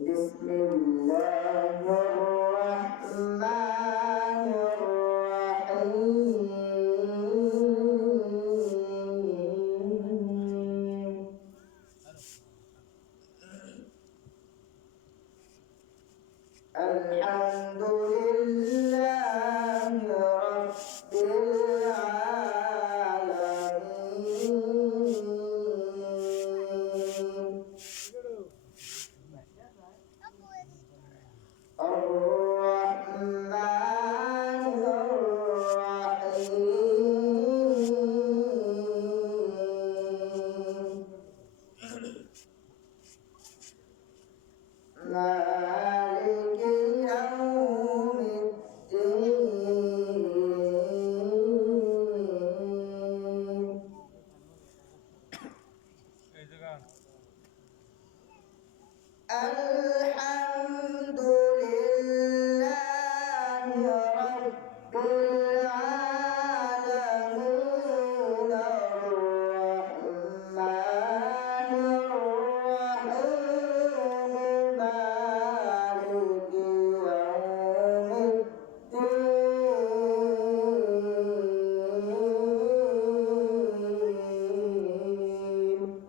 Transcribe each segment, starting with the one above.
بسم الله الرحمن الرحيم الحمد لله رب العالمين الرحمن الرحيم مالك يوم الدين الحمد لله رب العالمين الرحمن الرحيم مالك يوم الدين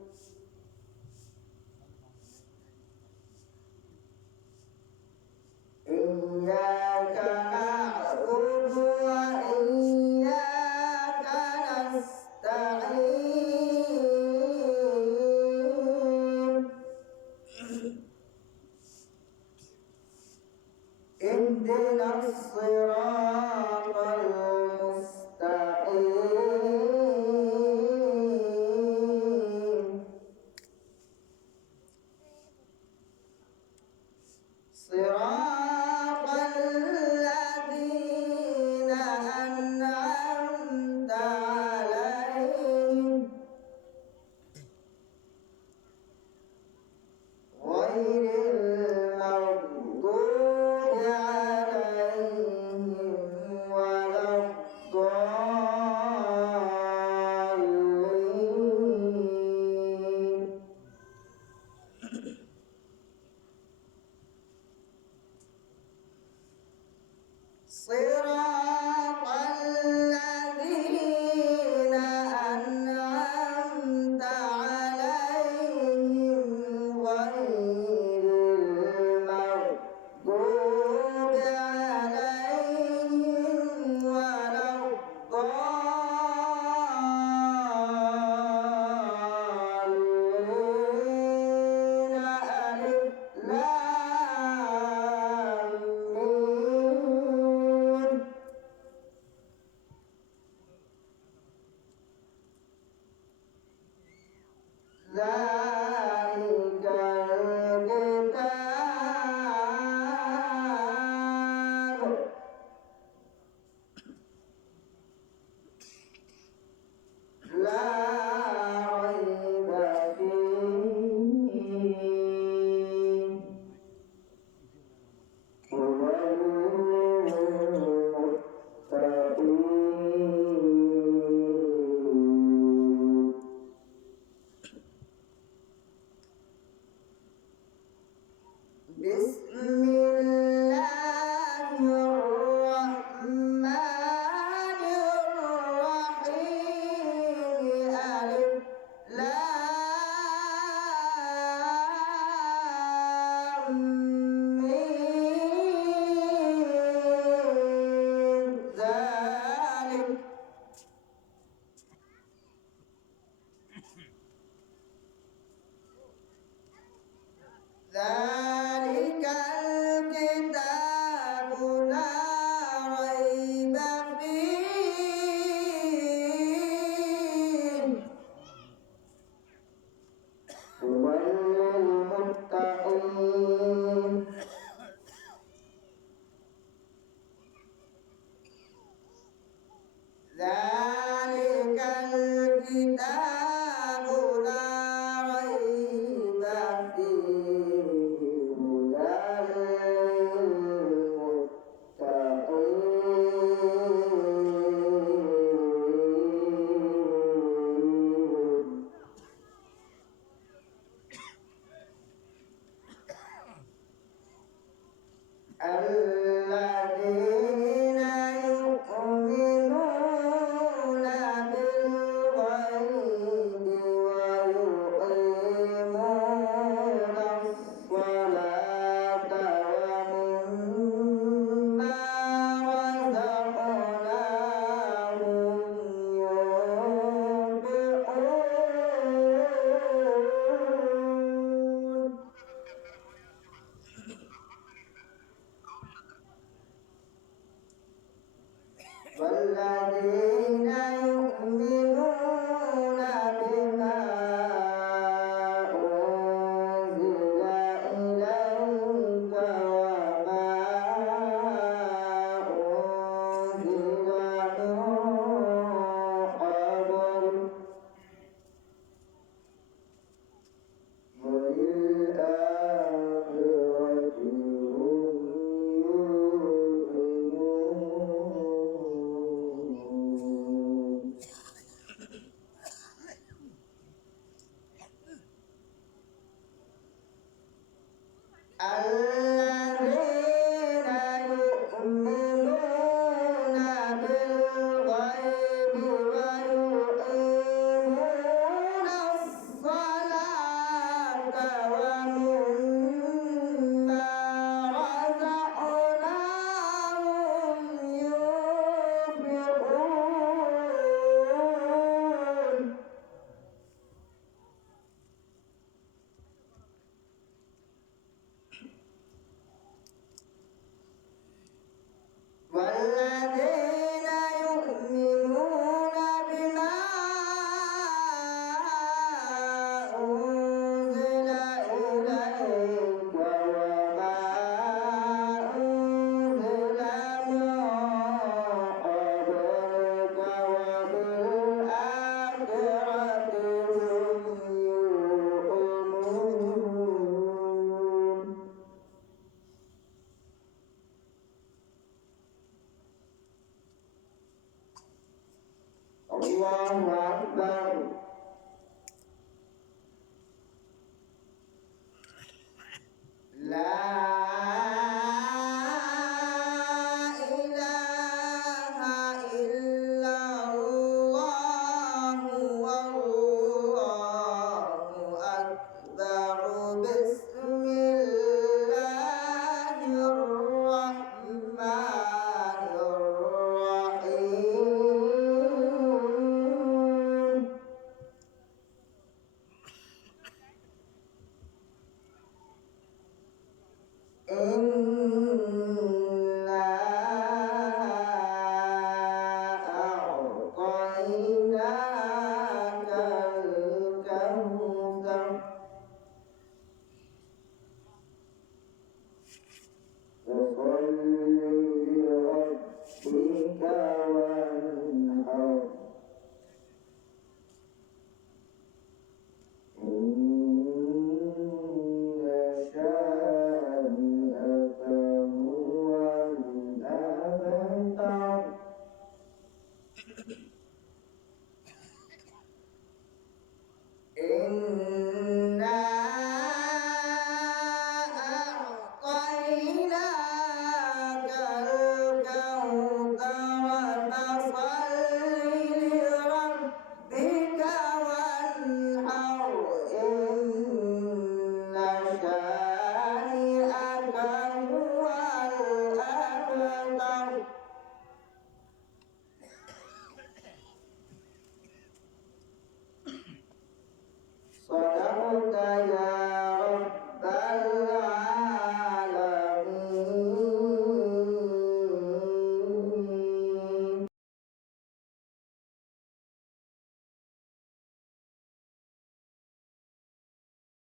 إياك نعبد وإياك نستعين اهدنا الصراط المستقيم صراط الذين أنعمت عليهم غير المغضوب عليهم ولا الضالين صراط الذين أنعمت عليهم غير المغضوب عليهم ولا الضالين ألف لام ميم ذلك الكتاب لا ريب فيه هدى للمتقين بسم الله الرحمن الرحيم ألف لام ميم ذلك الكتاب لا ريب فيه هدى للمتقين ذلك الكتاب لا ريب فيه الذين يؤمنون بالغيب ويقيمون الصلاة ومما رزقناهم ينفقون والذين يؤمنون بما أنزل إليك وما أنزل من قبل وبالآخرة هم يوقنون الذين يؤمنون بالغيب ويقيمون الصلاة ومما رزقناهم ينفقون والذين يؤمنون بما أنزل إليك وما أنزل من قبلك وبالآخرة هم يوقنون الله أكبر